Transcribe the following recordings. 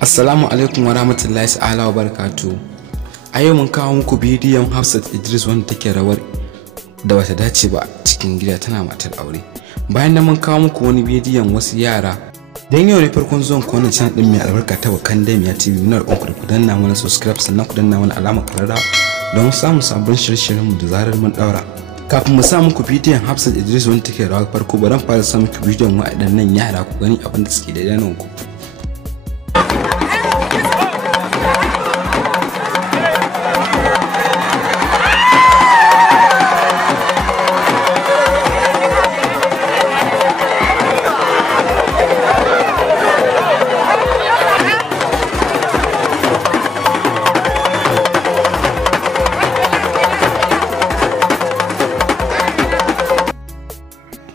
Assalamu alaikum wa rahmatullahi ta'ala wa barakatuh. A yau mun kawo muku bidiyon Hafsat Idris wanda take rawar da bata dace ba cikin gida tana matar aure. Bayan nan mun kawo muku wani bidiyon wasu yara. Dan yau ne farkon zuwan ku wannan channel din mai albarka ta Wakanda Media TV. Muna roƙon ku danna mana subscribe sannan ku danna mana alamar ƙararrawa don samun sabbin shirye-shiryen mu da zarar mun daura. Kafin mu sa muku bidiyon Hafsat Idris wanda take rawar farko, bari mu fara sa muku bidiyon waɗannan yara ku gani abin da suke da danan ku.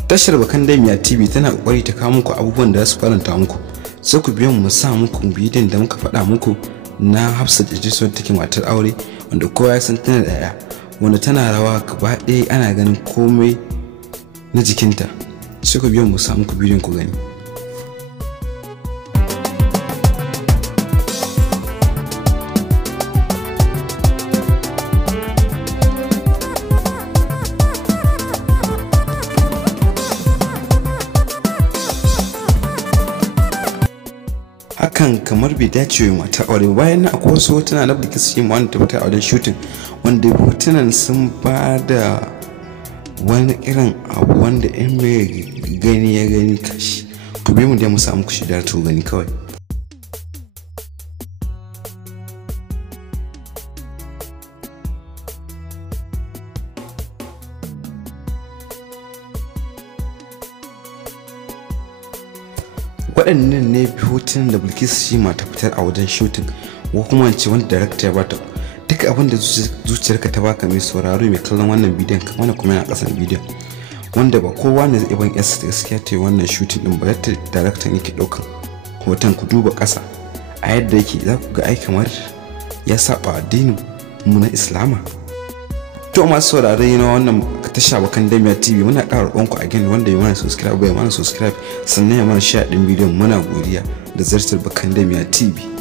Tashar Wakanda Media TV tana kokari ta kawo muku abubuwan da su faranta muku. Sai ku biyo mu sa muku bidiyon da muka faɗa muku na Hafsat Idris wanda take matar aure, wanda kowa ya san tana da ɗaya, wanda tana rawa gaba ɗaya ana ganin komai na jikinta. Sai ku biyo mu sa muku bidiyon ku gani. Hakan kamar bai dace wa mata aure. Bayan nan akwai wasu hotuna na Bilkisu Yima wanda ta fita a wajen shooting, wanda hotunan sun ba da wani irin abu wanda in mai gani ya gani kashi. Ku bi mu dai mu samu ku shida to gani kawai. Waɗannan ne hotunan da Bilkisu Yima ta fitar a wajen shooting, ko kuma ce wanda director ya bata. Duk abin da zuciyarka ta baka mai sauraro mai kallon wannan bidiyon kamar kuma yana ƙasan bidiyon, wanda ba kowa ne zai ban yasa gaskiya ta yi wannan shooting din ba. Yadda director yake ɗaukan hoton ku duba ƙasa a yadda yake, za ku ga ai kamar ya saba addinin mu na Islama. To masu saurare na wannan tasha Wakanda Media TV, muna ƙara roƙon ku again wanda ya mana subscribe sannan ya mana share din bidiyon. Muna godiya da zartar Wakanda Media TV.